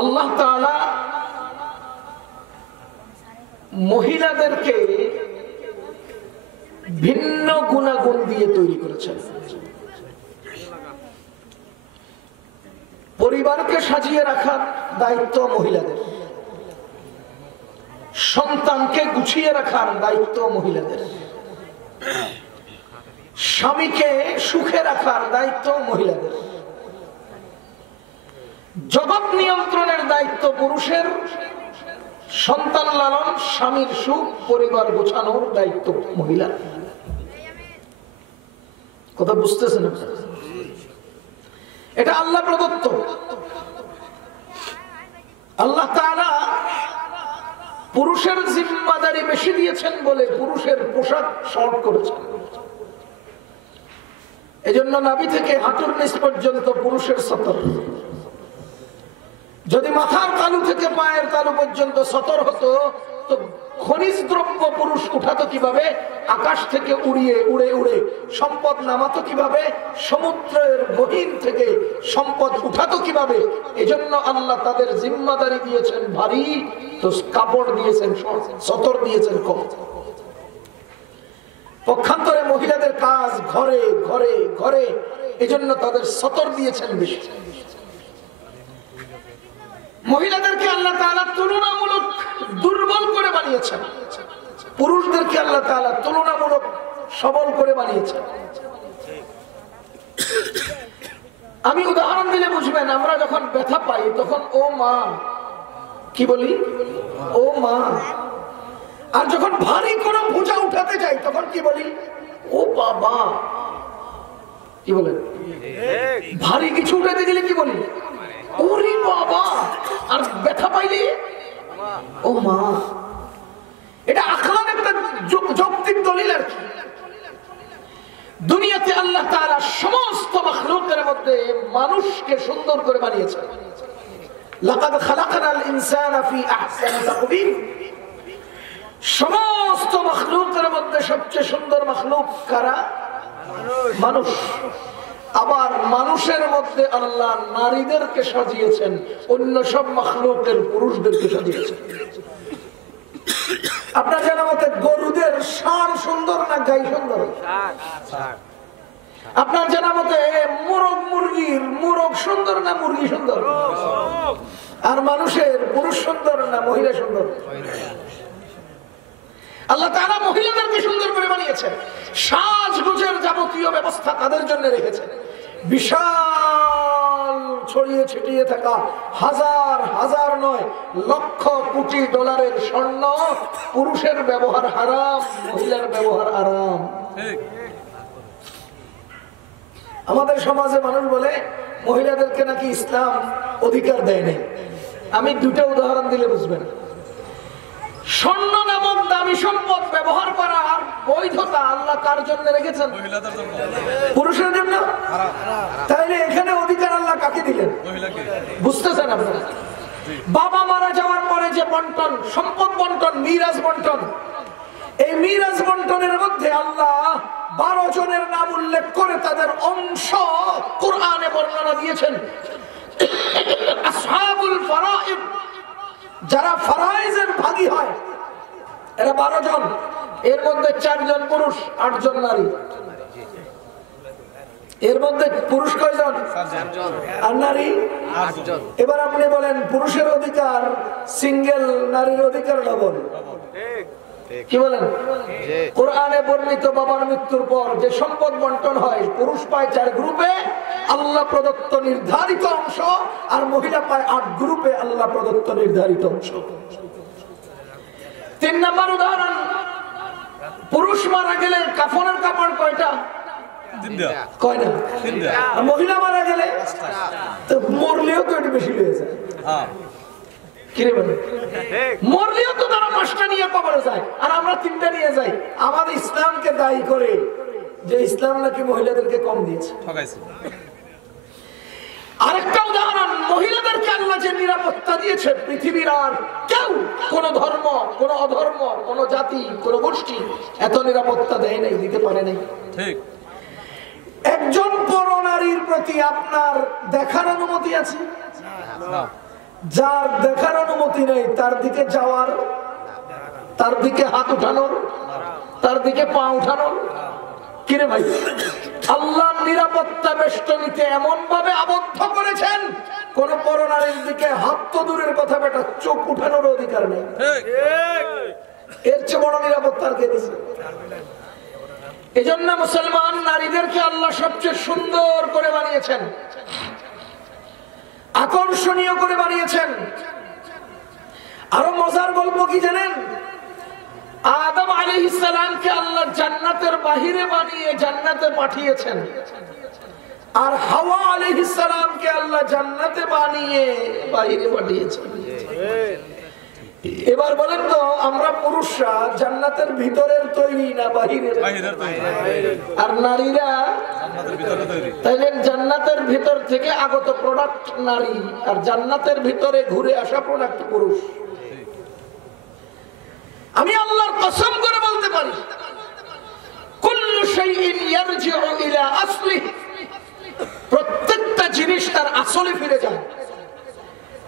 আল্লাহ তাআলা মহিলাদেরকে ভিন্ন গুণাগুণ দিয়ে তৈরি করেছেন। পরিবারকে সাজিয়ে রাখার দায়িত্ব মহিলাদের, সন্তানকে গুছিয়ে রাখার দায়িত্ব মহিলাদের, স্বামীকে সুখে রাখার দায়িত্ব মহিলাদের, জগৎ নিয়ন্ত্রণের দায়িত্ব পুরুষের, সন্তান লালন, স্বামীর সুখ, পরিবার গোছানোর দায়িত্ব মহিলা। কথা বুঝতেছেন? এটা আল্লাহ প্রদত্ত। আল্লাহ তাআলা পুরুষের জিম্মাদারি বেশি দিয়েছেন বলে পুরুষের পোশাক শর্ট করেছেন। এজন্য নাভি থেকে হাঁটুর নিচ পর্যন্ত পুরুষের সতর। যদি মাথার তালু থেকে পায়ের তালু পর্যন্ত সতর হতো তো খনিজ দ্রব্য পুরুষ উঠাতো কিভাবে? আকাশ থেকে উড়িয়ে উড়ে উড়ে সম্পদ নামাতো কিভাবে? সমুদ্রের গহীন থেকে সম্পদ উঠাতো কিভাবে? এজন্য আল্লাহ তাদের জিম্মাদারি দিয়েছেন ভারী, তো কাপড় দিয়েছেন, সতর দিয়েছেন কম। পক্ষান্তরে মহিলাদের কাজ ঘরে ঘরে ঘরে, এজন্য তাদের সতর দিয়েছেন বেশি। মহিলাদেরকে আল্লাহ তাআলা তুলনামূলক দুর্বল করে বানিয়েছেন, পুরুষদেরকে আল্লাহ তাআলা তুলনামূলক সবল করে বানিয়েছেন। আমি উদাহরণ দিলে বুঝবেন। আমরা যখন ব্যথা পাই তখন ও মা কি বলি? ও মা। আর যখন ভারী কোনো বোঝা উঠাতে যাই তখন কি বলি? ও বাবা। কি বলেন? ভারী কিছু উঠাতে গেলে কি বলি? ওরে বাবা। আর ব্যথা পাইলে ও মা। এটা আখলাক একটা যৌক্তিক দলিল আর কি। দুনিয়াতে আল্লাহ তাআলা সমস্ত মাখলুকের মধ্যে মানুষকে সুন্দর করে বানিয়েছেন। লাকাদ খালাকনাল ইনসানা ফি আহসানি তাকওয়িম। সমস্ত মাখলুকের মধ্যে সবচেয়ে সুন্দর মাখলুক কারা? মানুষ। আবার মানুষের মধ্যে আল্লাহ নারীদেরকে সাজিয়েছেন, অন্য সব মাখলুকের পুরুষদেরকে সাজিয়েছেন। আপনার জানা মতে গরুদের ষাঁড় সুন্দর না গাই সুন্দর? আপনার জানা মতে মোরগ মুরগির মোরগ সুন্দর না মুরগি সুন্দর? আর মানুষের পুরুষ সুন্দর না মহিলা সুন্দর? আল্লাহ তাআলা মহিলাদেরকে সুন্দর করে বানিয়েছেন। সাজগোজের যাবতীয় ব্যবস্থা তাদের জন্য রেখেছেন। বিশাল ছড়িয়ে ছিটিয়ে থাকা হাজার হাজার নয় লক্ষ কোটি ডলারের স্বর্ণ পুরুষের ব্যবহার হারাম, মহিলার ব্যবহার আরাম। আমাদের সমাজে মানুষ বলে মহিলাদেরকে নাকি ইসলাম অধিকার দেয় নাই। আমি দুটো উদাহরণ দিলে বুঝবেন। স্বর্ণ নামক দামি সম্পদ ব্যবহার করার বৈধতা আল্লাহ কার জন্য রেখেছেন? পুরুষের জন্য। তাইলে এখানে অধিকার আল্লাহ কাকে দিলেন? বুঝতেছেন আপনারা? বাবা মারা যাওয়ার পরে যে বন্টন, সম্পদ বন্টন, মিরাজ বন্টন, এই মিরাজ বন্টনের মধ্যে আল্লাহ 12 জনের নাম উল্লেখ করে তাদের অংশ কোরআনে বর্ণনা দিয়েছেন। আসহাবুল ফারাইদ, যারা ফারাইজের ভাগী হয়, এরা 12 জন। এর মধ্যে 4 জন পুরুষ, 8 জন নারী। এর মধ্যে পুরুষ কয়জন? 4 জন। আর নারী 8 জন। এবার আপনি বলেন পুরুষের অধিকার সিঙ্গেল, নারীর অধিকার ডবল। কি বলেন? কোরআনে বর্ণিত বাবার মৃত্যুর পর যে সম্পদ বন্টন হয়, পুরুষ পায় 4 গ্রুপে আল্লাহ প্রদত্ত নির্ধারিত অংশ, আর মহিলা পায় 8 গ্রুপে আল্লাহ প্রদত্ত নির্ধারিত অংশ। 3 নম্বর উদাহরণ, পুরুষ মারা গেলে কাফনের কাপড় কয়টা? 3টা। মহিলা মারা গেলে তো মরলেও তো একটু বেশি হয়ে যায়। মরলেও তো তারা 5টা নিয়ে কবরে যায়, আর আমরা 3টা নিয়ে যাই। আমাদের ইসলামকে দায়ী করে যে ইসলাম নাকি মহিলাদেরকে কম দিয়েছে। আরেকটা উদাহরণ, মহিলাদেরকে আল্লাহ যে নিরাপত্তা দিয়েছে, পৃথিবীর আর কেউ, কোন ধর্ম, কোন অধর্ম, কোন জাতি, কোন গোষ্ঠী এত নিরাপত্তা দেয় নাই, দিতে পারে নাই। ঠিক। একজন পরনারীর প্রতি আপনার দেখার অনুমতি আছে? যার দেখার অনুমতি নেই তার দিকে যাওয়ার, তার দিকে হাত উঠানোর, তার দিকে পা উঠানোর। কিরে ভাই, আল্লাহ নিরাপত্তা বেষ্টনীতে এমন ভাবে আবদ্ধ করেছেন, কোন পরনারীর দিকে হাত তো দূরের কথা, বেটা চোখ উঠানোর অধিকার নেই। এর চেয়ে বড় নিরাপত্তার কে দিছে? এজন্য মুসলমান নারীদেরকে আল্লাহ সবচেয়ে সুন্দর করে বানিয়েছেন, আকর্ষণীয় করে বানিয়েছেন। আরো মজার গল্প কি জানেন? আদম আলাইহিস সালামকে আল্লাহ জান্নাতের বাহিরে বানিয়ে জান্নাতে পাঠিয়েছেন, আর হাওয়া আলাইহিস সালামকে আল্লাহ জান্নাতে বানিয়ে বাহিরে পাঠিয়েছেন। এবার বলেন তো, আমরা পুরুষরা জান্নাতের ভিতরের তৈরি না বাহিরের? আর নারীরা? তাইলে জান্নাতের ভিতর থেকে আগত প্রোডাক্ট নারী, আর জান্নাতের ভিতরে ঘুরে আসা প্রোডাক্ট পুরুষ। আমি আল্লাহর কসম করে বলতে পারি, কুল্লু শাইইন ইয়ারজিউ ইলা আসলিহি, প্রত্যেকটা জিনিস তার আসলে ফিরে যায়।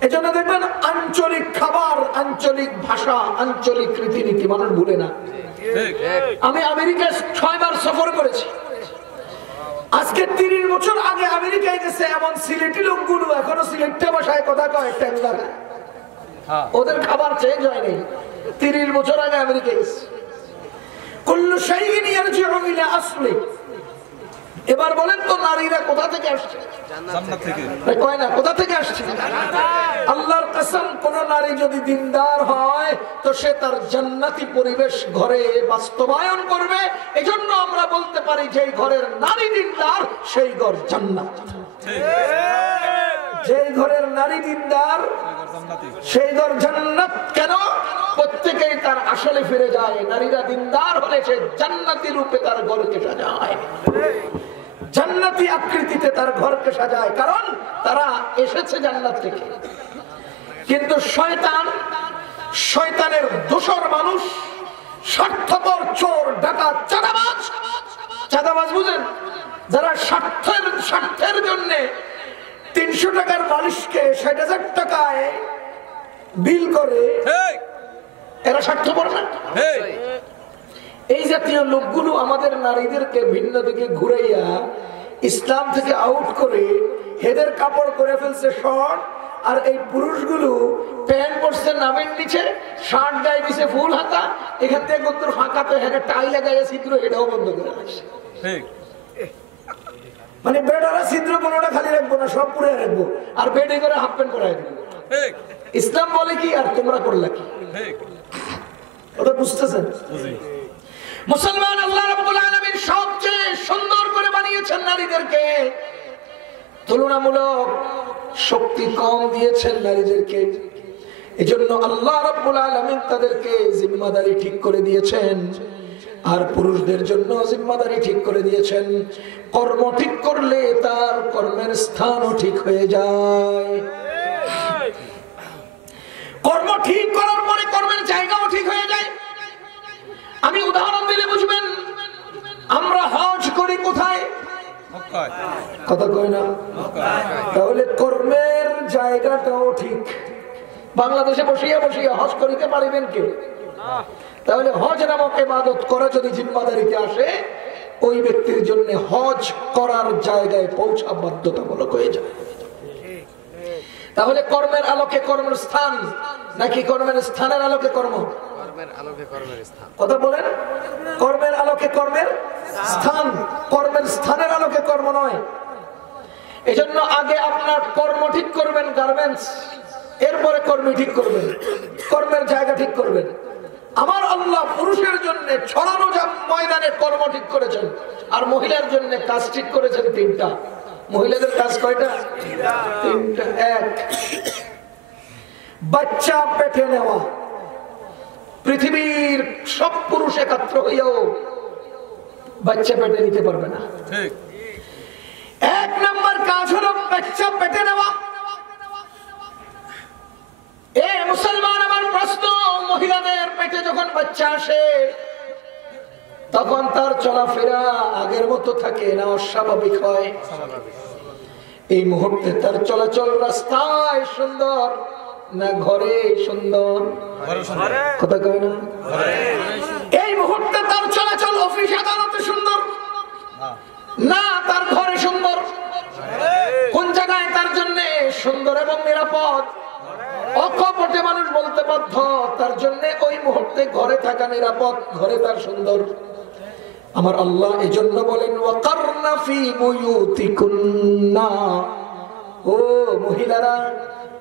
এজন্য দেখবেন আঞ্চলিক খাবার, আঞ্চলিক ভাষা, আঞ্চলিক রীতিনীতি মানুষ ভুলে না। আমি আমেরিকায় 6 বার সফর করেছি। আজকে 30 বছর আগে আমেরিকায় গেছে এমন সিলেটি লোকগুলো এখনো সিলেটে ভাষায় কথা কয়, ট্যাংলার। ওদের খাবার চেঞ্জ হয়নি। 30 বছর আগে আমেরিকায় গেছে। কুল্লু শাইইন ইয়ারজিউ ইলা আসলি। এবার বলেন তো, নারীরা কোথা থেকে আসছে? জান্নাত থেকে। কয় না, কোথা থেকে আসছে? আল্লাহর কসম, কোন নারী যদি দিনদার হয় তো সে তার জান্নাতি পরিবেশ ঘরে বাস্তবায়ন করবে। এজন্য আমরা বলতে পারি, যে ঘরের নারী দিনদার সেই ঘর জান্নাত। যে ঘরের নারী দিনদার সেই ঘর জান্নাত। কেন? প্রত্যেকেই তার আসলে ফিরে যায়। নারীরা দিনদার হলে সে জান্নাতি রূপে তার ঘরকে সাজায়, জান্নাতি আকৃতিতে তার ঘরকে সাজায়, কারণ তারা এসেছে জান্নাত থেকে। কিন্তু শয়তানের দোসর মানুষ, স্বার্থপর, চোর, ডাকাত, চাঁদাবাজ বুঝেন, যারা স্বার্থের জন্য 300 টাকার মালিশকে 60,000 টাকায় বিল করে, এরা স্বার্থপর না? এই জাতীয় লোকগুলো আমাদের নারীদেরকে ভিন্ন দিকে ঘুরাইয়া ইসলাম থেকে আউট করে হেদের কাপড় করে ফেলছে শর্ট, আর এই পুরুষগুলো প্যান্ট পরছে নামের নিচে, শার্ট গায়ে দিছে ফুল হাতা, এখান থেকে কত ফাঁকা, তো হেঁটে টাই লাগাইয়া ছিদ্র, এটাও বন্ধ করে রাখছে। মানে বেডারা ছিদ্র কোনোটা খালি রাখবো না, সব পুরে রাখবো, আর বেডে করে হাফ প্যান্ট পরাই দেবো। ইসলাম বলে কি, আর তোমরা করলা কি? ওটা বুঝতেছেন? মুসলমান আল্লাহ রাব্বুল আলামিন সবচেয়ে সুন্দর করে বানিয়েছেন নারীদেরকে, তুলনামূলক শক্তি কম দিয়েছেন নারীদেরকে। এজন্য আল্লাহ রাব্বুল আলামিন তাদেরকে জিম্মাদারি ঠিক করে দিয়েছেন, আর পুরুষদের জন্য জিম্মাদারি ঠিক করে দিয়েছেন। কর্ম ঠিক করলে তার কর্মের স্থানও ঠিক হয়ে যায়। কর্ম ঠিক করার পরে কর্মের জায়গাও ঠিক হয়ে যায়। আমি উদাহরণ দিলে বুঝবেন। আমরা হজ করি কোথায়? কথা কই না? তাহলে কর্মের জায়গাটাও ঠিক। বাংলাদেশে বসিয়া বসিয়া হজ করিতে পারিবেন কে? তাহলে হজ নামক ইবাদত করা যদি জিম্মাদারিতে আসে, ওই ব্যক্তির জন্য হজ করার জায়গায় পৌঁছা বাধ্যতামূলক হয়ে যায়। তাহলে কর্মের আলোকে কর্মের স্থান, নাকি কর্মের স্থানের আলোকে কর্ম? কথা বলেন, কর্মের আলোকে কর্মের স্থান, কর্মের স্থানের আলোকে কর্ম নয়। এজন্য আগে আপনার কর্ম ঠিক করবেন গার্মেন্টস, এরপরে কর্মী ঠিক করবেন, কর্মের জায়গা ঠিক করবেন। আমার আল্লাহ পুরুষের জন্য ছড়ানো ময়দানে কর্ম ঠিক করেছেন, আর মহিলার জন্য কাজ ঠিক করেছেন 3টা। মহিলাদের কাজ কয়টা? 3টা। 1, বাচ্চা পেটে নেওয়া। পৃথিবীর সব পুরুষ একত্র হইয়াও বাচ্চা পেটে নিতে পারবে না। 1 নম্বর কাজ হলো বাচ্চা পেটে নেওয়া। এ মুসলমান, আমার প্রশ্ন, মহিলাদের পেটে যখন বাচ্চা আসে তখন তার চলাফেরা আগের মতো থাকে না অস্বাভাবিক হয়? এই মুহূর্তে তার চলাচল রাস্তায় সুন্দর, না ঘরে সুন্দর? কথা কয় না? এই মুহূর্তে তার চলাচল অফিস আদালতে সুন্দর না তার ঘরে সুন্দর? কোন জায়গায় তার জন্য সুন্দর এবং নিরাপদ? অকপটে মানুষ বলতে বাধ্য তার জন্য ওই মুহূর্তে ঘরে থাকা নিরাপদ, ঘরে তার সুন্দর। আমার আল্লাহ এজন্য বলেন ওয়াকারনা ফি বুয়ুতিকুন্না, ও মহিলারা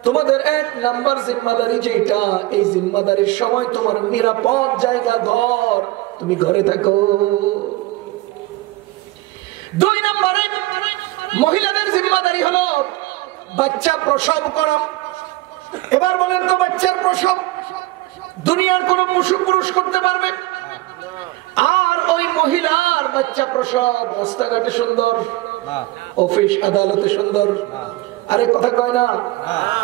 তোমাদের এক নাম্বার জিম্মাদারি যেটা, এই জিম্মাদারির সময় তোমার নিরাপদ জায়গা ঘর, তুমি ঘরে থাকো। দুই নম্বরে মহিলাদের জিম্মাদারি হলো বাচ্চা প্রসব করা। এবার বলেন তো বাচ্চার প্রসব দুনিয়ার কোন পুরুষ করতে পারবে? আর ওই মহিলার বাচ্চা প্রসব রাস্তাঘাটে সুন্দর, অফিস আদালতে সুন্দর, আরে কথা কয় না,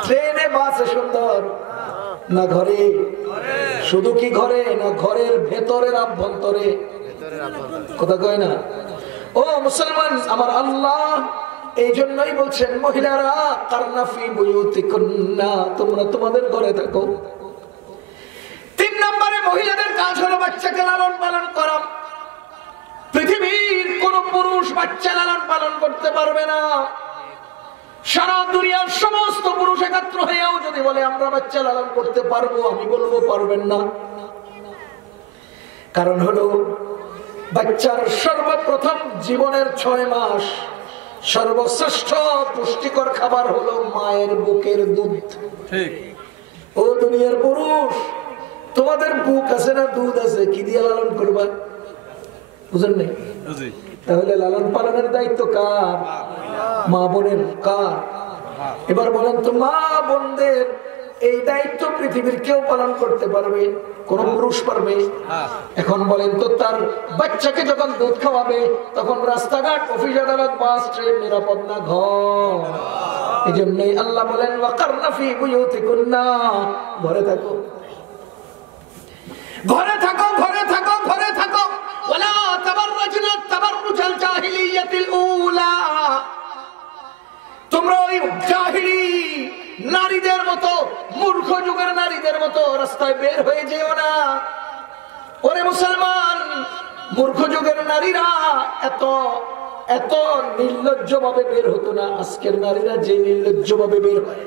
ট্রেনে বাসে সুন্দর না ঘরে? শুধু কি ঘরে না ঘরের ভেতরের আভ্যন্তরে? কথা কয় না? ও মুসলমান, আমার আল্লাহ এই জন্যই বলছেন মহিলারা কারনা ফি বুয়ুতিকুন্না, তোমরা তোমাদের ঘরে থাকো। তিন নম্বরে মহিলাদের কাজ হলো বাচ্চাকে লালন পালন করা। পৃথিবীর কোন পুরুষ বাচ্চা লালন পালন করতে পারবে না। সারা দুনিয়ার সমস্ত পুরুষ একত্র হয়েও যদি বলে আমরা বাচ্চা লালন করতে পারবো, আমি বলবো পারবেন না। কারণ হলো বাচ্চার সর্বপ্রথম জীবনের 6 মাস সর্বশ্রেষ্ঠ পুষ্টিকর খাবার হলো মায়ের বুকের দুধ। ও দুনিয়ার পুরুষ, তোমাদের বুক আছে না দুধ আছে, কি দিয়ে লালন করবা? বুঝেন নাই? তাহলে লালন পালনের দায়িত্ব কার? মা বোনের। কার? এবার বলেন তো মা বোনদের এই দায়িত্ব পৃথিবীর কেউ পালন করতে পারবে? কোন পুরুষ পারবে? এখন বলেন তো তার বাচ্চাকে যখন দুধ খাওয়াবে তখন রাস্তাঘাট, অফিস আদালত, বাস, ট্রেন নিরাপদ না ঘর? এই জন্যই আল্লাহ বলেন ওয়াকারনা ফি বুয়ুতিকুন্না, ঘরে থাকো, ঘরে থাকো, ঘরে থাকো, ঘরে থাকো। ওয়ালা তাবাররাজনা তাবাররুজাল জাহিলিয়াতিল উলা, তোমরা ওই জাহিলি নারীদের মতো, মূর্খ যুগের নারীদের মতো রাস্তায় বের হয়ে যেও না। ওরে মুসলমান, মূর্খ যুগের নারীরা এত এত নির্লজ্জ ভাবে বের হতো না। আজকের নারীরা যে নির্লজ্জ ভাবে বের হয়,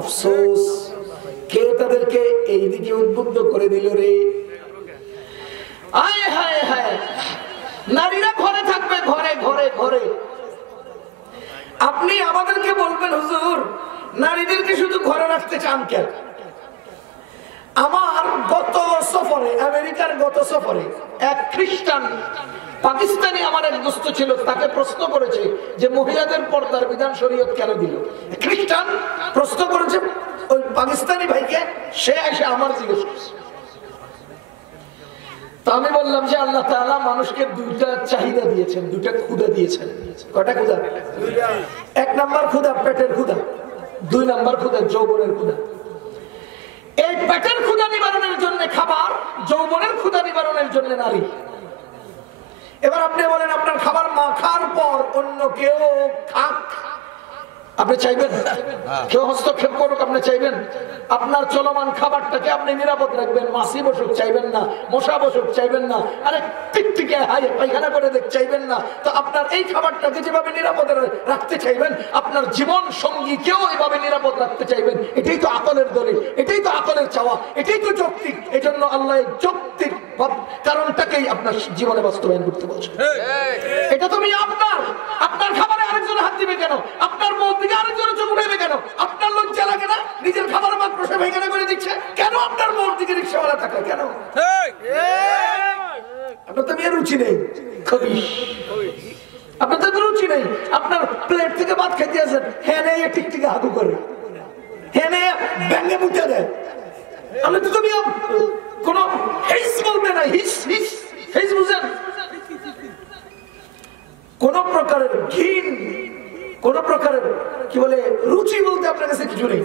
আফসোস কে তাদেরকে এই দিকে উদ্বুদ্ধ করে দিল রে? আয় হায় হায়, নারীরা ঘরে থাকবে, ঘরে ঘরে ঘরে। আপনি আমাদেরকে বলবেন হুজুর নারীদেরকে শুধু ঘরে রাখতে চান কেন? আমার গত সফরে, আমেরিকার গত সফরে এক খ্রিস্টান পাকিস্তানি আমার এক দোস্ত ছিল, তাকে প্রশ্ন করেছে যে মহিলাদের পর্দার বিধান শরীয়ত কেন দিল? খ্রিস্টান প্রশ্ন করেছে ওই পাকিস্তানি ভাইকে, সে এসে আমার জিজ্ঞেস করছে। তো আমি বললাম যে আল্লাহ তাআলা মানুষকে দুইটা চাহিদা দিয়েছেন, দুইটা ক্ষুধা দিয়েছেন। কয়টা ক্ষুধা? এক নাম্বার ক্ষুধা পেটের ক্ষুধা, দুই নাম্বার ক্ষুধা যৌবনের ক্ষুধা। এই পেটের ক্ষুধা নিবারণের জন্য খাবার, যৌবনের ক্ষুধা নিবারণের জন্য নারী। এবার আপনি বলেন আপনার খাবার মাখার পর অন্য কেউ খাক, আপনি চাইবেন? কেউ হস্তক্ষেপ করুক, আপনি চাইবেন? আপনার চলমান খাবারটাকে আপনি নিরাপদ রাখবেন, মাছি বসুক চাইবেন না, মশা বসুক চাইবেন না, আরে টিকটিকে পায়খানা করে দেখ চাইবেন না। তো আপনার এই খাবারটাকে যেভাবে নিরাপদ রাখতে চাইবেন, আপনার জীবন সঙ্গীকেও এইভাবে নিরাপদ রাখতে চাইবেন। এটাই তো আকলের দলিল, এটাই তো আকলের চাওয়া, এটাই তো যৌক্তিক। এই জন্য আল্লাহ যৌক্তিক কারণটাকেই আপনার জীবনে বাস্তবায়ন করতে বলছেন। এটা তুমি আপনার আপনার খাবারে আরেকজন হাত দিবে কেন? আপনার মুখ দিকে আরেকজন চোখ উঠাবে কেন? আপনার লজ্জা লাগে না? নিজের খাবার মাত্র সে পায়খানা করে দিচ্ছে কেন? আপনার মুখ দিকে রিকশাওয়ালা তাকায় কেন? আপনার তো মেয়ের রুচি নেই, আপনার তো রুচি নেই। আপনার প্লেট থেকে ভাত খেতে আসেন, হ্যাঁ নেই টিকটিকে হাগু করে, হ্যাঁ নেই ব্যাঙ্গে মুটে দেয়। আপনি তো তুমি কোন হিস বলবে না, হিস হিস হিস বুঝেন? কোন প্রকারের ঘিন, কোন প্রকারের কি বলে রুচি বলতে আপনার কাছে কিছু নেই।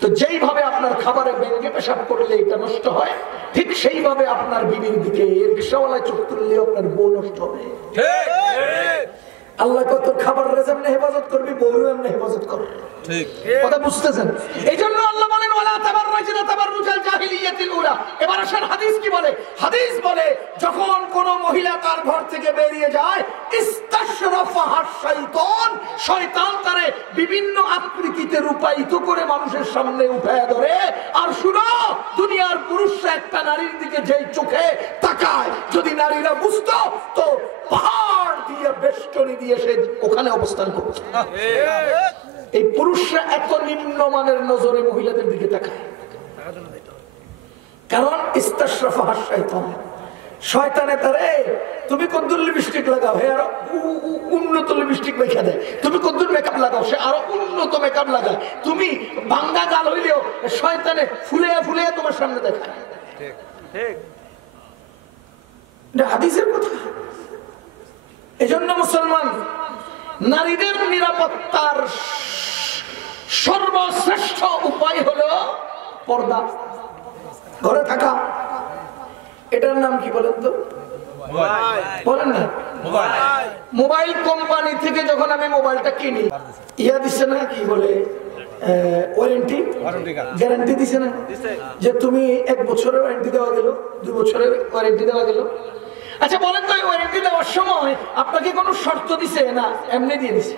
তো যেইভাবে আপনার খাবারে ব্যঙ্গে পেশাব করলে এটা নষ্ট হয়, ঠিক সেইভাবে আপনার বিবির দিকে রিকশাওয়ালায় চোখ তুললে আপনার বউ নষ্ট হবে। আল্লাহ কত খাবার রেজেমনে হেফাজত করবি, বউরু এমনি হেফাজত কর। ঠিক কথা বুঝতেছেন? এই জন্য আল্লাহ বলেন ওয়ালা তাবাররাজনা তাবাররুজাল জাহিলিয়াতিল উলা। এবার আসেন হাদিস কি বলে? হাদিস বলে যখন কোন মহিলা তার ঘর থেকে বেরিয়ে যায়, ইস্তাশরাফাহা শাইতান, শয়তান তারে বিভিন্ন আকৃতিতে রূপায়িত করে মানুষের সামনে উঠায় ধরে। আর শুনো, দুনিয়ার পুরুষরা একটা নারীর দিকে যেই চোখে তাকায়, যদি নারীরা বুঝতো তো পাহাড় দিয়ে বেষ্টনী দিয়ে সে ওখানে অবস্থান করত। এই পুরুষরা এত নিম্নমানের নজরে মহিলাদের দিকে তাকায়, কারণ ইস্তাশরাফাহা শাইতান, শয়তানে তারে তুমি কদ্দুর লিপস্টিক লাগাও, হে আরো উন্নত লিপস্টিক মেখে দেয়। তুমি কদ্দুর মেকআপ লাগাও, সে আরো উন্নত মেকআপ লাগায়। তুমি ভাঙ্গা গাল হইলেও শয়তানে ফুলে ফুলে তোমার সামনে দেখায়। হাদিসের কথা। এজন্য মুসলমান নারীদের নিরাপত্তার সর্বশ্রেষ্ঠ উপায় হলো পর্দা, ঘরে থাকা। এটার নাম কি বলেন তো? বলেন না। মোবাইল কোম্পানি থেকে যখন আমি মোবাইলটা কিনি, ইয়া দিচ্ছে না, কি বলে, ওয়ারেন্টি গ্যারান্টি দিছে না, যে তুমি 1 বছরের ওয়ারেন্টি দেওয়া গেল, 2 বছরের ওয়ারেন্টি দেওয়া গেল। আচ্ছা বলেন তো, ওয়ারেন্টি দেওয়ার সময় আপনাকে কোনো শর্ত দিছে না এমনি দিয়ে দিছে?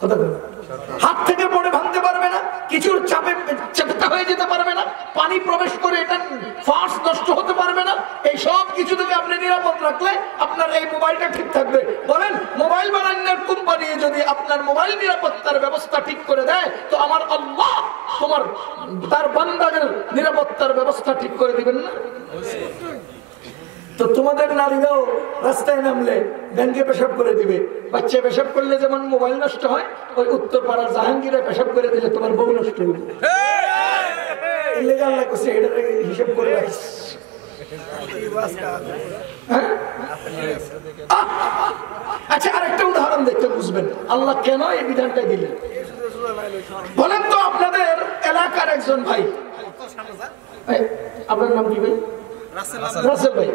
কথা বলেন। হাত থেকে পড়ে ভাঙতে পারবে না, কিছুর চাপে চাপটা হয়ে যেতে পারবে না, পানি প্রবেশ করে এটা ফাঁস নষ্ট হতে পারবে না। এই সব কিছু থেকে আপনি নিরাপদ রাখলে আপনার এই মোবাইলটা ঠিক থাকবে। বলেন, মোবাইল বানানোর কোম্পানি যদি আপনার মোবাইল নিরাপত্তার ব্যবস্থা ঠিক করে দেয়, তো আমার আল্লাহ তোমার তার বান্দাদের নিরাপত্তার ব্যবস্থা ঠিক করে দিবেন না? তো তোমাদের নারীরাও রাস্তায় নামলে ব্যাংকে পেশাব করে দিবে। বাচ্চা পেশাব করলে যেমন মোবাইল নষ্ট হয়, ওই উত্তর পাড়ার জাহাঙ্গীরে পেশাব করে দিলে তোমার বউ নষ্ট হইবে। হিসাব করে রাখিস। আচ্ছা, আরেকটা উদাহরণ দেখতে বুঝবেন আল্লাহ কেন এই বিধানটা দিলেন। বলেন তো, আপনাদের এলাকার একজন ভাই, আপনার নাম কি ভাই? রাসেল ভাই।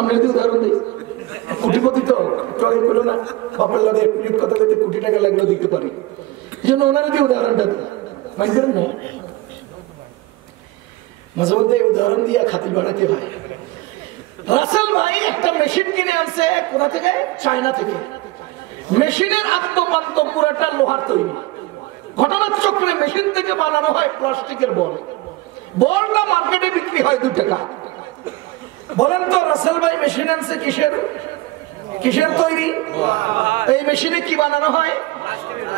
আমরা যদি উদাহরণ দিই, কোটিপতি তো ট্রয় করলো না, বাপের লাগে 1 মিনিট কথা বলতে কোটি টাকা লাগলেও দিতে পারি। এই জন্য ওনারা দিয়ে উদাহরণটা দিই, মাইন্ড করেন না? মাঝে মধ্যে উদাহরণ দিয়ে খাতির বানাতে হয়। রাসেল ভাই একটা মেশিন কিনে আনছে, কোথা থেকে? চায়না থেকে। মেশিনের আত্মপান্ত পুরাটা লোহার তৈরি। ঘটনার চক্রে মেশিন থেকে বানানো হয় প্লাস্টিকের বল। বলটা মার্কেটে বিক্রি হয় 2 টাকা। বলেন তো, রাসেল ভাই মেশিন আনছে কিসের? কিসের তৈরি? এই মেশিনে কি বানানো হয়?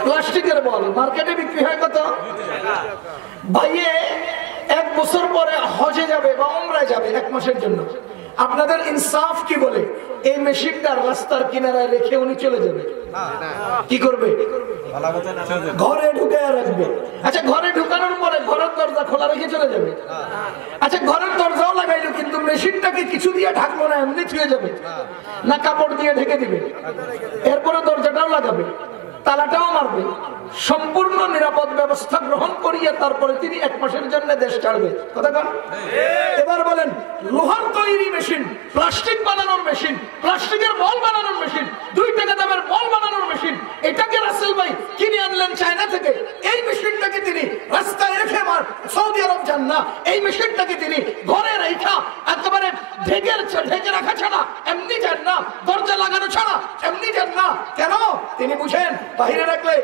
প্লাস্টিকের বল। মার্কেটে বিক্রি হয় কত? ভাইয়ে 1 বছর পরে হজে যাবে বা উমরায় যাবে 1 মাসের জন্য। আপনাদের ইনসাফ কি বলে? এই মেশিনটা রাস্তার কিনারায় রেখে উনি চলে যাবে? কি করবে? ঘরে ঢুকে রাখবে। আচ্ছা, ঘরে ঢুকানোর পরে ঘরের দরজা খোলা রেখে চলে যাবে? আচ্ছা, ঘরের দরজাও লাগাইলো, কিন্তু মেশিনটাকে কিছু দিয়ে ঢাকবো না, এমনি ছুঁয়ে যাবে না, কাপড় দিয়ে ঢেকে দিবে। এরপরে দরজাটাও লাগাবে, তালাটাও মারবে, সম্পূর্ণ নিরাপদ ব্যবস্থা গ্রহণ করিয়ে তারপরে তিনি 1 মাসের জন্য দেশ ছাড়বে। কথা বল। এবার বলেন, লোহার তৈরি মেশিন, প্লাস্টিক বানানোর মেশিন, প্লাস্টিকের বল বানানোর মেশিন, 2 টাকা দামের বল বানানোর মেশিন, এটাকে রাসেল ভাই কিনে আনলেন চায়না থেকে। এই মেশিনটাকে তিনি রাস্তায় রেখে আমার সৌদি আরব যান না, এই মেশিনটাকে তিনি ঘরে রেখা একেবারে ঢেকে রাখা ছাড়া এমনি যান না, দরজা লাগানো ছাড়া এমনি যান না। কেন? তিনি বুঝেন, বাহিরে রাখলে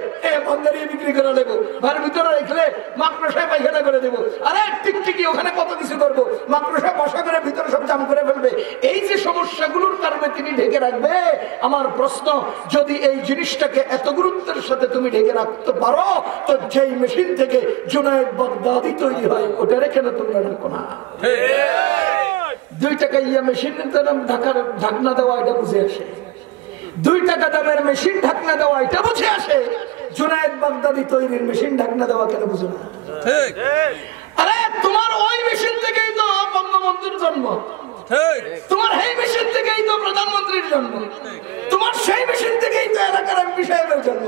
বন্ধেরিয়ে বিক্রি করে দেবো, ঘরের ভিতরে রাখলে মাকড়সায় পায়খানা করে দেবো, আরে টিকটিকি ওখানে কত কিছু করবো, মাকড়সায় বসা করে ভিতরে সব জাম করে ফেলবে। এই যে সমস্যাগুলোর কারণে তিনি ঢেকে রাখবে। আমার প্রশ্ন, যদি এই জিনিসটাকে এত গুরুত্বের সাথে তুমি ঢেকে রাখতে পারো, তো যেই মেশিন থেকে জুনায়েদ বাগদাদি তৈরি হয় ওটারে কেন তোমরা রাখো না? 2 টাকা ইয়া মেশিনের দাম ঢাকনা দেওয়া, এটা বুঝে আসে। 2 টাকা দামের মেশিন ঢাকনা দেওয়া, এটা বুঝে আসে। জুনায়েদ বাগদাদি তৈরির মেশিন ঢাকনা দেওয়া কেন বুঝো না? আরে তোমার ওই মেশিন থেকেই তো বঙ্গবন্ধুর জন্ম, তোমার সেই মেশিন থেকেই তো প্রধানমন্ত্রীর জন্ম, তোমার সেই মেশিন থেকেই তো এলাকার এমপি সাহেবের জন্ম।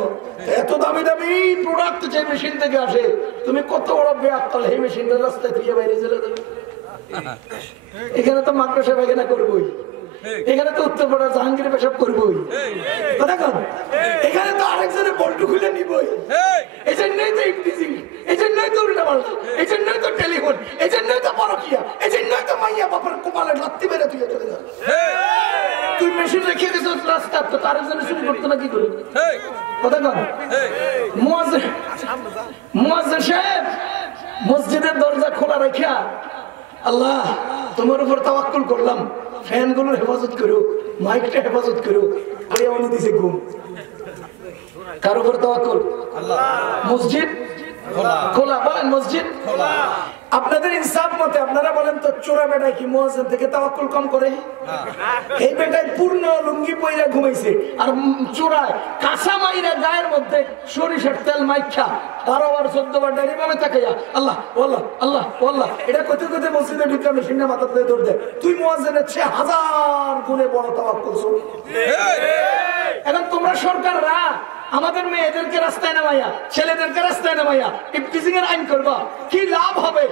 এত দামি দামি প্রোডাক্ট যে মেশিন থেকে আসে, তুমি কত বড় বেআক্কেল সেই মেশিনটা রাস্তায় দিয়ে বাইরে চলে যাবে। এখানে তো মাকড়সা পায়খানা করবোই। এখানে তো উত্তরপাড়ার জাহাঙ্গীর পেশাব করবোই, কথা কন। এখানে তো আরেকজনের বল্টু খুলে নিবই। এই জন্যই তো ইফতিজিং, এই জন্যই তো উল্টা পাল্টা, এই জন্যই তো টেলিফোন, এই জন্যই তো পরকিয়া, এই জন্যই তো মাইয়া বাবার কপালে লাত্তি মেরে তুই চলে যা। তুই মেশিন রেখে দিস রাস্তা, তো আরেকজনের শুরু করতো না কি করবি, কথা কন। মুয়াজ্জিন সাহেব মসজিদের দরজা খোলা রাখিয়া, আল্লাহ তোমার উপর তাওয়াক্কুল করলাম, ফ্যান গুলোর হেফাজত করো, মাইকটা হেফাজত করো, উনি দিছে ঘুম। কার উপর তাওয়াক্কুল? আল্লাহ। মসজিদ খোলা, বলেন মসজিদ খোলা। আপনাদের ইনসাফ মতে আপনারা বলেন তো, চোরা বেটায় কি মুয়াজ্জিন থেকে তাওয়াক্কুল কম করে? এই বেটায় পূর্ণ লুঙ্গি পইরা ঘুমাইছে, আর চোরায় কাঁচা মাইরা গায়ের মধ্যে সরিষার তেল মাইখা 12 বার 14 বার ডাইরি ভাবে তাকাইয়া আল্লাহ আল্লাহ আল্লাহ আল্লাহ এটা কত কত মসজিদে ঢুকে মেশিনে মাথা দিয়ে দৌড় দেয়। তুই মুয়াজ্জিনের চেয়ে 1000 গুণে বড় তাওয়াক্কুল। এখন তোমরা সরকাররা আমাদের মেয়েদেরকে রাস্তায় নামাইয়া, ছেলেদেরকে রাস্তায় নামাইয়া ইফতিজিং এর আইন করবা, কি লাভ হবে?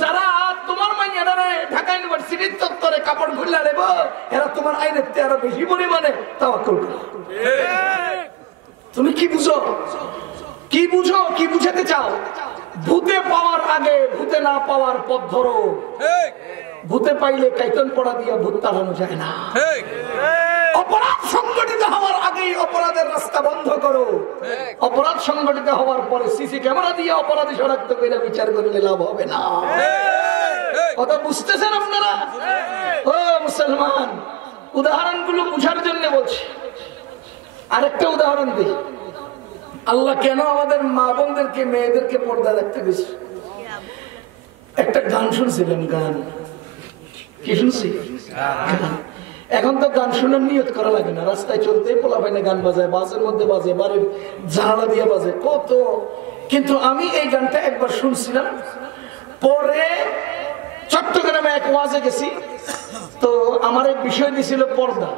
যারা তোমার মাইয়ারা ঢাকা ইউনিভার্সিটির চত্বরে কাপড় খুললা নেব, এরা তোমার আইনের চেয়ে আরো বেশি পরিমাণে তাওয়াক্কুল করে। তুমি কি বুঝো, কি বুঝো, কি বুঝাতে চাও? ভূতে পাওয়ার আগে ভূতে না পাওয়ার পথ ধরো। ভূতে পাইলে কাইতন পড়া দিয়া ভূত তাড়ানো যায় না। অপরাধ সংগঠিত হওয়ার আগেই অপরাধের রাস্তা বন্ধ করো। অপরাধ সংগঠিত হওয়ার পরে সিসি ক্যামেরা দিয়ে অপরাধী শনাক্ত করে বিচার করলে লাভ হবে না। কথা বুঝতেছেন আপনারা? ও মুসলমান, উদাহরণগুলো বুঝার জন্য বলছি। আরেকটা উদাহরণ দিই। আল্লাহ কেন আমাদের মা বোনদেরকে, মেয়েদেরকে পর্দা রাখতে গেছে? একটা গান শুনছিলাম, গান কি শুনছি? এখন তো গান শোনার নিয়ত করা লাগে না, রাস্তায় চলতে পোলা পাইনে গান বাজায়, বাসের মধ্যে বাজে, বাড়ির জানালা দিয়ে বাজে, কত। কিন্তু আমি এই গানটা একবার শুনছিলাম, পরে চট্টগ্রামে এক ওয়াজে গেছি, তো আমার এক বিষয় দিছিল পর্দা,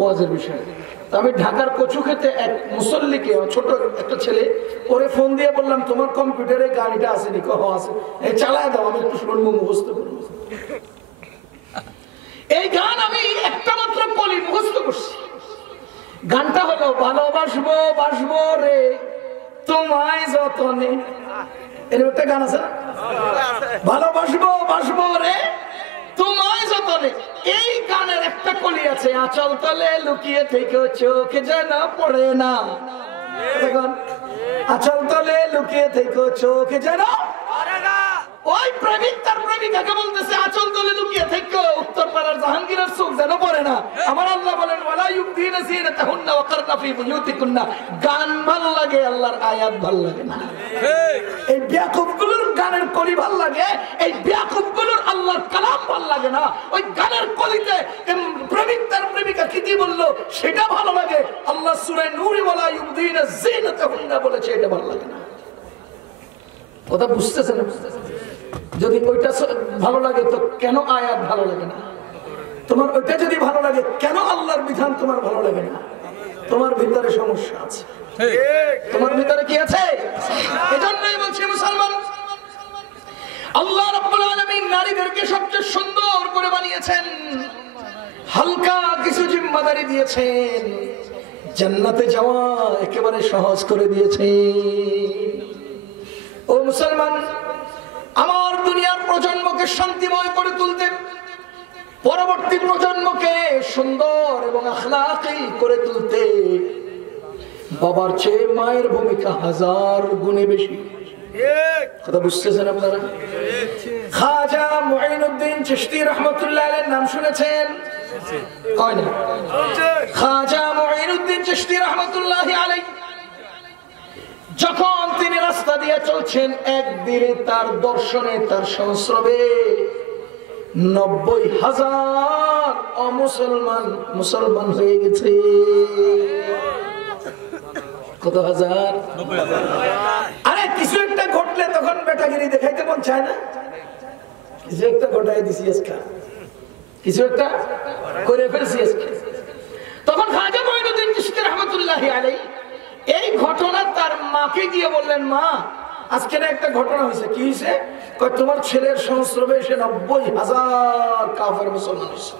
ওয়াজের বিষয়। তো আমি ঢাকার কচুক্ষেতে এক মুসল্লিকে, ছোট একটা ছেলে, ওরে ফোন দিয়ে বললাম তোমার কম্পিউটারে গানটা আছে নি? কহ আছে। এই চালায় দাও, আমি একটু শুনবো, মুখস্থ করবো। এই গান আমি একটা মাত্র কলি মুখস্থ করছি। গানটা হলো, ভালোবাসবো বাসবো রে তোমায় যতনে। এর একটা গান আছে, ভালোবাসবো বাসবো রে তোমায় যতনে। এই গানের একটা কলি আছে, আঁচল তলে লুকিয়ে থেকে চোখ যেন পড়ে না। আঁচল তলে লুকিয়ে থেকে চোখ যেন পড়ে না। ওই প্রেমিক তার প্রেমিকাকে বলতেছে আঁচল তলে লুকিয়ে থেকে উত্তরপাড়ার জাহাঙ্গীরের চোখ যেন পড়ে না। আমার আল্লাহ বলেন ওয়ালা ইউবদিনা যিনাতাহুন্না ওয়া কারনা ফি বুয়ুতিকুন্না। গান ভাল লাগে, আল্লাহর আয়াত ভাল লাগে না। এই বেয়াকুবগুলোর গানের কলি ভাল লাগে, এই বেয়াকুবগুলোর আল্লাহর কালাম ভাল লাগে না। ওই গানের কলিতে প্রেমিক তার প্রেমিকা কি বললো সেটা ভালো লাগে। আল্লাহ সূরা নূরে ওয়ালা ইউবদিনা যিনাতাহুন্না বলেছে, এটা ভালো লাগে না। কথা বুঝতেছেন? যদি ওইটা ভালো লাগে তো কেন আয়াত ভালো লাগে না? তোমার ওইটা যদি ভালো লাগে কেন আল্লাহর বিধান তোমার ভালো লাগে না? তোমার ভিতরে সমস্যা আছে। তোমার ভিতরে কি আছে? এজন্যই বলছি মুসলমান, আল্লাহ রাব্বুল আলামিন নারীদেরকে সবচেয়ে সুন্দর করে বানিয়েছেন, হালকা কিছু জিম্মাদারি দিয়েছেন, জান্নাতে যাওয়া একেবারে সহজ করে দিয়েছেন। ও মুসলমান, আমার দুনিয়ার প্রজন্মকে শান্তিময় করে তুলতে, পরবর্তী প্রজন্মকে সুন্দর এবং আখলাকি করে তুলতে বাবার চেয়ে মায়ের ভূমিকা 1000 গুণে বেশি। কথা বুঝতেছেন আপনারা? খাজা মুঈনুদ্দিন চিশতি রাহমাতুল্লাহ আলাইহির নাম শুনেছেন? কয় না? খাজা মুঈনুদ্দিন চিশতি রাহমাতুল্লাহ আলাইহি যখন তিনি রাস্তা দিয়ে চলছেন, একদিনে তার দর্শনে, তার সংস্রবে 90,000 মুসলমান হয়ে গেছে। কত হাজার? আরে কিছু একটা ঘটলে তখন বেটাগিরি দেখাইতে মন চায় না? কিছু একটা ঘটাই দিছি আজকে, কিছু একটা করে ফেলছি আজকে। তখন খাজা মুঈনুদ্দিন চিশতি রাহমাতুল্লাহি আলাইহি এই ঘটনা তার মাকে গিয়ে বললেন, মা আজকে একটা ঘটনা হয়েছে। কি হয়েছে? তোমার ছেলের সংস্রবে এসে 90,000 কাফের মুসলমান হয়েছে।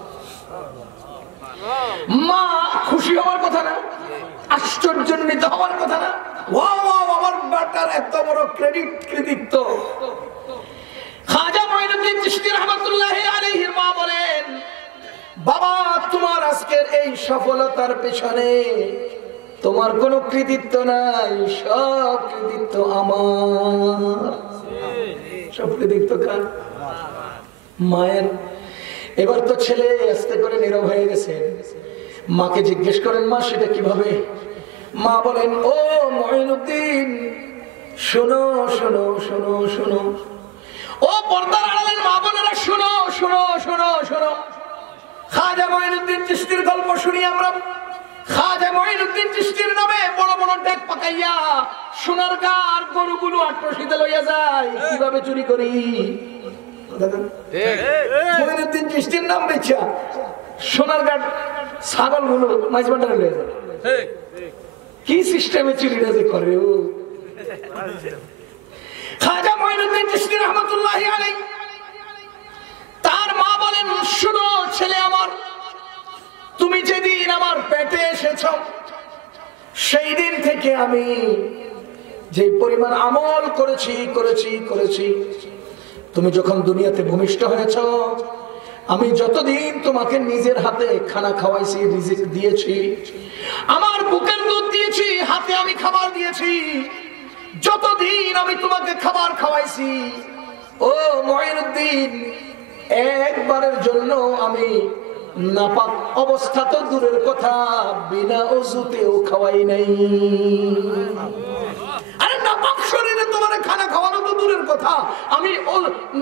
মা খুশি হওয়ার কথা না, আশ্চর্যান্বিত হওয়ার কথা না? আমার বাটার এত বড় কৃতিত্ব। খাজা মঈনুদ্দিন চিশতি রাহমাতুল্লাহ আলাইহির মা বলেন, বাবা তোমার আজকের এই সফলতার পেছনে তোমার কোনো কৃতিত্ব নাই, সব কৃতিত্ব আমার। সব কৃতিত্ব কার? মায়ের। এবার তো ছেলে আস্তে করে নীরব হয়ে গেছে। মাকে জিজ্ঞেস করেন, মা সেটা কিভাবে? মা বলেন, ও মঈনুদ্দিন শোনো শোনো শোনো শোনো, ও পর্দার আড়ালের মা বোনেরা শোনো শোনো শোনো শোনো। খাজা মঈনুদ্দিন চিশতির গল্প শুনি আমরা। খাজা মঈনুদ্দিন চিশতির নামে বড় বড় ডেক পাকাইয়া সোনার গার গরুগুলো আট্রসিতে লইয়া যায়। কিভাবে চুরি করি? মঈনুদ্দিন চিশতির নাম বেচা সোনার গার ছাগলগুলো মাইজবান্ডারে লইয়া যায়। কি সিস্টেমে চুরিটা যে করে ও। খাজা মঈনুদ্দিন চিশতি রাহমাতুল্লাহ আলাইহি তার মা বলেন, শুনো ছেলে আমার, তুমি যেদিন আমার পেটে এসেছ সেই দিন থেকে আমি যে পরিমাণ আমল করেছি করেছি করেছি, তুমি যখন দুনিয়াতে ভূমিষ্ঠ হয়েছ আমি যতদিন তোমাকে নিজের হাতে খানা খাওয়াইছি, রিজিক দিয়েছি, আমার বুকের দুধ দিয়েছি, হাতে আমি খাবার দিয়েছি, যতদিন আমি তোমাকে খাবার খাওয়াইছি, ও মঈনুদ্দিন একবারের জন্য আমি নাপাক অবস্থা তো দূরের কথা বিনা ওযুতেও খাওয়াই নাই। আরে নাপাক শরীরে তোমার খানা খাওয়ানো তো দূরের কথা, আমি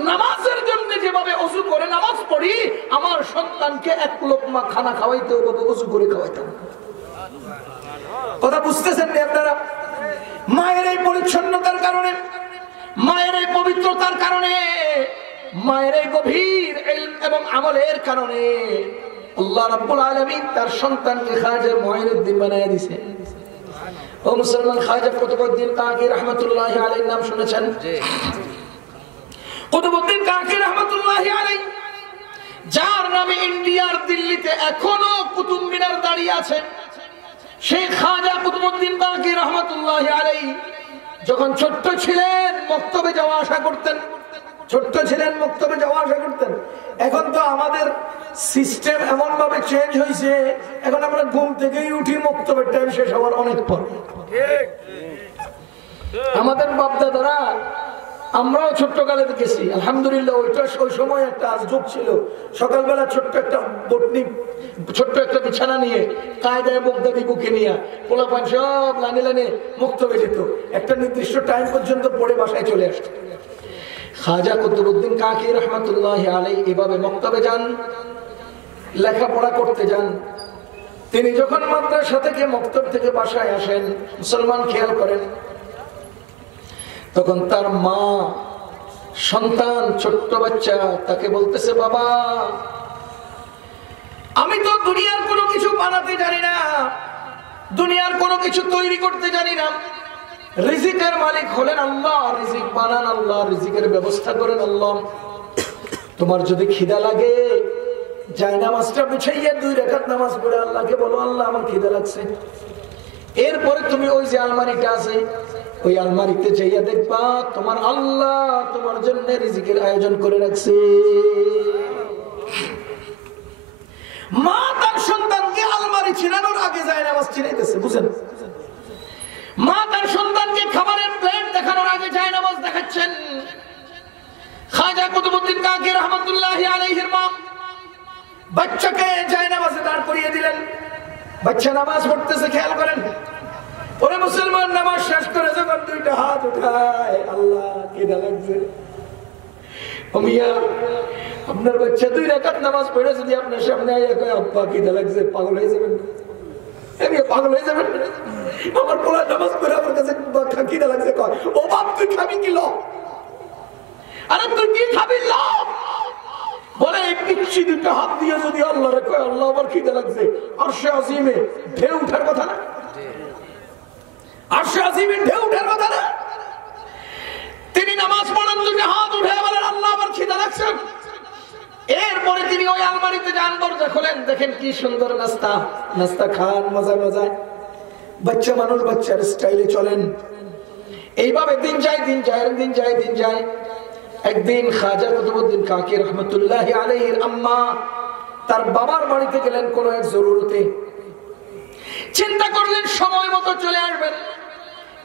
নামাজের জন্য যেভাবে ওযু করে নামাজ পড়ি আমার সন্তানকে এক লোকমা খানা খাওয়াইতে ওভাবে ওযু করে খাওয়াইতাম। কথা বুঝতেছেন না আপনারা? মায়ের এই পরিচ্ছন্নতার কারণে, মায়ের এই পবিত্রতার কারণে, মায়ের এই গভীর ইলম এবং আমলের কারণে আল্লাহ রাব্বুল আলামিন তার সন্তানকে খাজা মঈনুদ্দিন বানায়া দিয়েছে। ও মুসলমান, খাজা কুতুবউদ্দিন কাকি রাহমাতুল্লাহ আলাইহির নাম শুনেছেন? কুতুবউদ্দিন কাকি রাহমাতুল্লাহ আলাইহি যার নামে ইন্ডিয়ার দিল্লিতে এখনো কুতুব মিনার দাঁড়িয়ে আছে, সেই খাজা কুতুবউদ্দিন কাকি রাহমাতুল্লাহ আলাইহি যখন ছোট্ট ছিলেন মক্তবে যাওয়া আসা করতেন। ছোট্ট ছিলেন মক্তবে যাওয়া আসা করতেন। এখন তো আমাদের সিস্টেম এমন ভাবে চেঞ্জ হয়েছে, এখন আমরা ঘুম থেকেই উঠি মক্তবের টাইম শেষ হওয়ার অনেক পর। আমাদের বাপদাদারা, আমরাও ছোট্টকালে দেখেছি আলহামদুলিল্লাহ, ওই সময় একটা আজব ছিল। সকালবেলা ছোট্ট একটা বটনি, ছোট্ট একটা বিছানা নিয়ে কায়দায় বগদাদি বুকে নিয়ে পোলাপান সব লাইনে লাইনে মক্তবে যেত। একটা নির্দিষ্ট টাইম পর্যন্ত পড়ে বাসায় চলে আসত। খাজা কুতুবউদ্দিন কাকি রাহমাতুল্লাহ আলাইহি এভাবে মক্তবে যান, লেখাপড়া করতে যান। তিনি যখন মাদ্রাসা থেকে মক্তব থেকে বাসায় আসেন, মুসলমান খেয়াল করেন, তখন তার মা সন্তান ছোট্ট বাচ্চা তাকে বলতেছে, বাবা আমি তো দুনিয়ার কোনো কিছু বানাতে জানি না, দুনিয়ার কোনো কিছু তৈরি করতে জানি না, রিজিকের মালিক হলেন আল্লাহ, রিজিক বানান আল্লাহ, রিজিকের ব্যবস্থা করেন আল্লাহ। তোমার যদি খিদা লাগে জায়নামাজটা বিছাইয়া 2 রাকাত নামাজ পড়ে আল্লাহকে বলো, আল্লাহ আমার খিদা লাগছে। এরপরে তুমি ওই যে আলমারিটা আছে ওই আলমারিতে যাইয়া দেখবা তোমার আল্লাহ তোমার জন্য রিজিকের আয়োজন করে রাখছে। মা তার সন্তানকে আলমারি ছিনানোর আগে জায়নামাজ ছিনাইতেছে, বুঝেন? মা তার সন্তানকে খাবারের প্লেট দেখানোর আগে জায়নামাজ দেখাচ্ছেন। খাজা কুতুবউদ্দিন কাকি রাহমাতুল্লাহ আলাইহির মা বাচ্চাকে জায়নামাজে দাঁড় করিয়ে দিলেন। বাচ্চা নামাজ পড়তেছে, খেয়াল করেন। ওরে মুসলমান, নামাজ শেষ করে যখন 2টা হাত উঠায়, আল্লাহ খিদা লাগছে। আপনার বাচ্চা 2 রাকাত নামাজ পড়ে যদি আপনার সামনে আইয়া কয় আব্বা খিদা লাগছে, পাগল হয়ে যাবেন? পাগল হয়ে যাবেন? আমার পোলা নামাজ পড়ে আমার কাছে খিদা লাগছে কয়, ও বাপ তুই খাবি কি? লো, আরে তুই কি খাবি? লো বলে এই পিচ্ছি 2টা হাত দিয়ে যদি আল্লাহ রে কয় আল্লাহ আমার খিদা লাগছে, আরশে আজিমে ঢেউ উঠার কথা না? আরশে আজিমে ঢেউ উঠার কথা না? তিনি নামাজ পড়েন, 2টা হাত উঠে বলেন আল্লাহ আমার খিদা লাগছে। এরপরে তিনি ওই আলমারিতে যান, দরজা খোলেন, দেখেন কি সুন্দর নাস্তা, নাস্তা খান মজা মজায়। বাচ্চা মানুষ বাচ্চার স্টাইলে চলেন। এইভাবে দিন যায় দিন যায় দিন যায় দিন যায়। একদিন খাজা কুতুবউদ্দিন কাকি রহমতুল্লাহ আলাইহির আম্মা তার বাবার বাড়িতে গেলেন কোন এক জরুরতে। চিন্তা করলেন সময় মতো চলে আসবেন,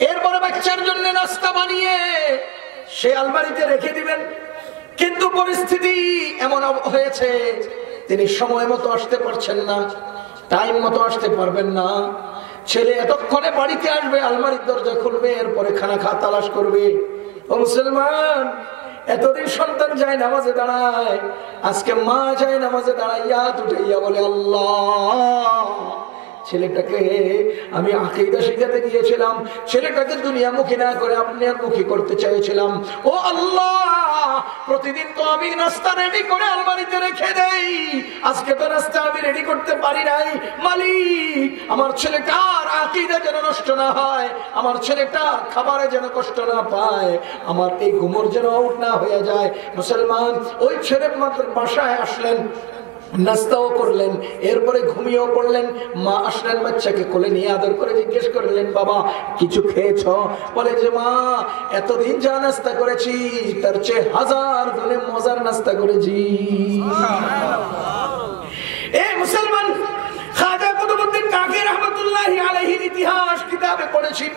এরপরে বাচ্চার জন্য নাস্তা বানিয়ে সে আলমারিতে রেখে দিবেন। কিন্তু পরিস্থিতি এমন হয়েছে তিনি সময় মতো আসতে পারছেন না, টাইম মতো আসতে পারবেন না। ছেলে এতক্ষণে বাড়িতে আসবে, আলমারির দরজা খুলবে, এরপরে খানা খা তালাশ করবে। ও মুসলমান, এতদিন সন্তান যায় নামাজে দাঁড়ায়, আজকে মা যায় নামাজে দাঁড়াইয়া উঠাইয়া বলে আল্লাহ, ছেলেটাকে আমি আকীদা শিখাতে গিয়েছিলাম, ছেলেটাকে দুনিয়ামুখী না করে আপনারমুখী করতে চাইছিলাম। ও আল্লাহ, প্রতিদিন তো আমি নাস্তা রেডি করে আলমারিতে রেখে দেই, আজকে তো নাস্তা আমি রেডি করতে পারি নাই। মালিক, আমার ছেলেটার আকীদা যেন নষ্ট না হয়, আমার ছেলেটা খাবারে যেন কষ্ট না পায়, আমার এই ঘুমর যেন আউট না হয়ে যায়। মুসলমান, ওই ছেলে মাত্র বাসায় আসলেন, নাস্তাও করলেন, এরপরে ঘুমিয়েও পড়লেন। মা আসলেন, বাচ্চাকে কোলে নিয়ে আদর করে জিজ্ঞেস করলেন, বাবা কিছু খেয়েছ? বলে যে মা, এতদিন যা নাস্তা করেছি তার চেয়ে 1000 গুণে মজার নাস্তা করেছি। এই মুসলমান, খাজা কুতুবউদ্দিন কাকি রহমতুল্লাহ আলাইহির ইতিহাস কিতাবে পড়েছি,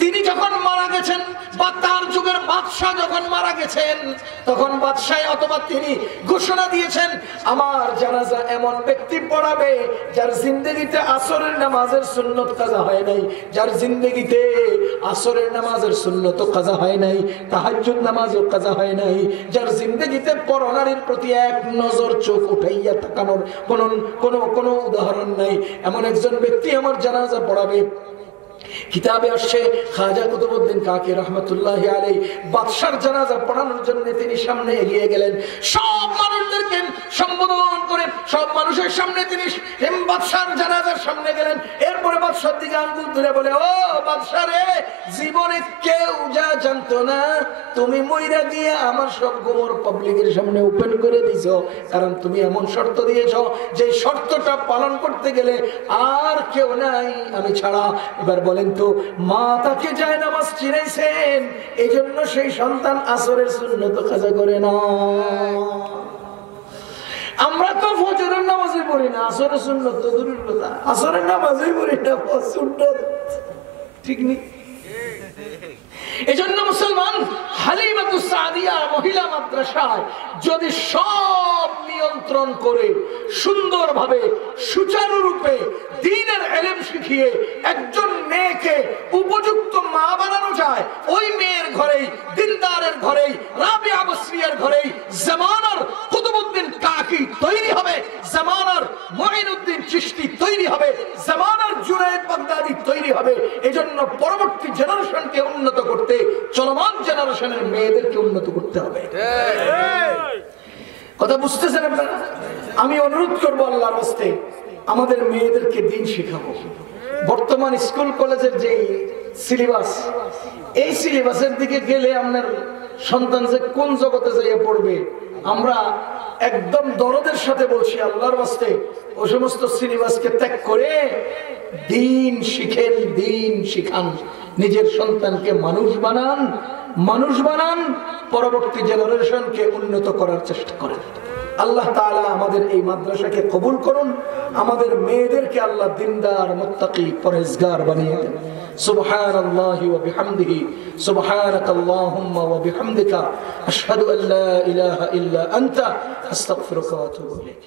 তিনি যখন মারা গেছেন বা তার যুগের বাদশাহ যখন মারা গেছেন, তখন বাদশাহ অথবা তিনি ঘোষণা দিয়েছেন, আমার জানাজা এমন ব্যক্তি পড়াবে যার জিন্দেগিতে আসরের নামাজের সুন্নত কাজা হয় নাই, যার জিন্দেগিতে আসরের নামাজের সুন্নত কাজা হয় নাই, তাহাজ্জুদ নামাজও কাজা হয় নাই, যার জিন্দেগিতে পরনারীর প্রতি এক নজর চোখ উঠাইয়া তাকানোর কোনো উদাহরণ নাই, এমন একজন ব্যক্তি আমার জানাজা পড়াবে। কিতাবে আসছে খাজা কুতুবউদ্দিন কাকি রহমতুল্লাহ আলাইহি বাদশার জানাজা পড়ানোর জন্য তিনি সামনে এগিয়ে গেলেন। সব মানুষদেরকে সম্বোধন করে সব মানুষের সামনে তিনি বাদশার জানাজার সামনে গেলেন। এরপরে বাদশার দিকে আঙ্গুল তুলে বলে, ও বাদশা রে, জীবনে কেউ যা জানতো না তুমি মইরা গিয়ে আমার সব গোমর পাবলিকের সামনে ওপেন করে দিছো, কারণ তুমি এমন শর্ত দিয়েছো যে শর্তটা পালন করতে গেলে আর কেউ নাই আমি ছাড়া। এবার বলেন তো, মা তাকে যায় নামাজ চিনাইছেন, এই জন্য সেই সন্তান আসরের সুন্নত কাজা করে না। আমরা তো ফজরের নামাজই পড়ি না, আসরের সুন্নত তো দূরের কথা, আসরের নামাজই পড়ি না, সুন্নত ঠিক নেই। এজন্য মুসলমান, হালিমাতুস সাদিয়া মহিলা মাদ্রাসায় যদি সব নিয়ন্ত্রণ করে সুন্দরভাবে সুচারুরূপে দ্বীনের ইলম শিখিয়ে একজন মেয়েকে উপযুক্ত মা বানানো যায়, ওই মেয়ের ঘরেই, দিনদারের ঘরেই, রাবিয়া বসরিয়ার ঘরেই জামানার কুতুবউদ্দিন কাকি তৈরি হবে, জামানার মুঈনুদ্দিন চিশতি তৈরি হবে, জামানার জুনায়েদ বাগদাদি তৈরি হবে। এজন্য পরবর্তী জেনারেশনকে উন্নত করতে চলমান জেনারেশনের মেয়েদেরকে উন্নত করতে হবে। কথা বুঝতেছেন আপনারা? আমি অনুরোধ করবো আল্লাহর রাস্তে, আমাদের মেয়েদেরকে দিন শেখাবো। বর্তমান স্কুল কলেজের যে সিলেবাস, এই সিলেবাসের দিকে গেলে আপনার সন্তান যে কোন জগতে যাইয়া পড়বে, আমরা একদম দরদের সাথে বলছি আল্লাহর রাস্তে, ও সমস্ত সিলেবাসকে ত্যাগ করে দিন শিখেন, দিন শিখান, নিজের সন্তানকে মানুষ বানান, মানুষ বানান, পরবর্তী জেনারেশনকে উন্নত করার চেষ্টা করেন। আল্লাহ তাআলা আমাদের এই মাদ্রাসাকে কবুল করুন, আমাদের মেয়েদেরকে আল্লাহ দিনদার, মুত্তাকি, পরহেজগার বানিয়ে দেন। সুবহানাল্লাহি ওয়া বিহামদিহি, সুবহানাকাল্লাহুম্মা ওয়া বিহামদিকা, আশহাদু আল্লা ইলাহা ইল্লা আনতা, আস্তাগফিরুকা ওয়া আতুবু ইলাইক।